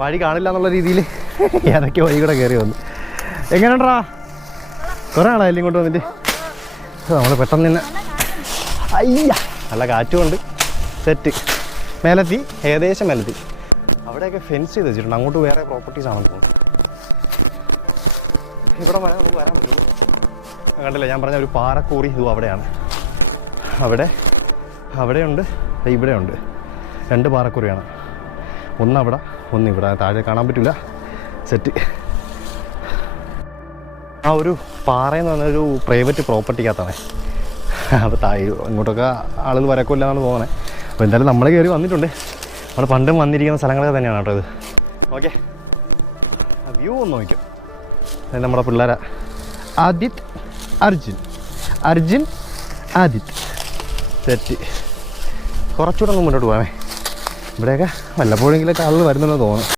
വഴി കാണില്ല എന്നുള്ള രീതിയിൽ ഏതൊക്കെ വഴി കൂടെ കയറി വന്നു. എങ്ങനെയുണ്ടാ? കുറേ ആളായാലും ഇങ്ങോട്ട് വന്നിട്ട് നമ്മൾ പെട്ടെന്ന് തന്നെ അയ്യ നല്ല കാറ്റുമുണ്ട്. സെറ്റ് മേലെത്തി, ഏകദേശം മേലെത്തി. അവിടെയൊക്കെ ഫെൻസ് ചെയ്ത് വെച്ചിട്ടുണ്ട്. അങ്ങോട്ട് വേറെ പ്രോപ്പർട്ടീസ് ആണെന്ന് തോന്നുന്നു. ഇവിടെ വരാൻ നമുക്ക് വരാൻ പറ്റുള്ളൂ. കണ്ടില്ല, ഞാൻ പറഞ്ഞ ഒരു പാറക്കൂറി ഇതും അവിടെയാണ്. അവിടെയുണ്ട്, ഇവിടെയുണ്ട്. 2 പാറക്കൂറിയാണ്. ഒന്നവിടെ, ഒന്നിവിടെ. താഴെ കാണാൻ പറ്റില്ല. സെറ്റ്. ആ ഒരു പാറയെന്ന് പറഞ്ഞൊരു പ്രൈവറ്റ് പ്രോപ്പർട്ടിക്കകത്താണ്. അപ്പോൾ ഇങ്ങോട്ടൊക്കെ ആളുകൾ വരക്കില്ല എന്നാണ് തോന്നുന്നത്. അപ്പോൾ എന്തായാലും നമ്മൾ കയറി വന്നിട്ടുണ്ട്. നമ്മൾ പണ്ടും വന്നിരിക്കുന്ന സ്ഥലങ്ങളൊക്കെ തന്നെയാണ് കേട്ടോ ഇത്. ഓക്കെ, വ്യൂ ഒന്ന് നോക്കും. നമ്മുടെ പിള്ളേരെ ആദിത്, അർജുൻ, ആദിത്. സെറ്റ്. കുറച്ചുകൂടെ ഒന്ന് മുന്നോട്ട് പോകാമേ. ഇവിടെയൊക്കെ വല്ലപ്പോഴെങ്കിലൊക്കെ ആളുകൾ വരുന്നുണ്ടെന്ന് തോന്നുന്നു.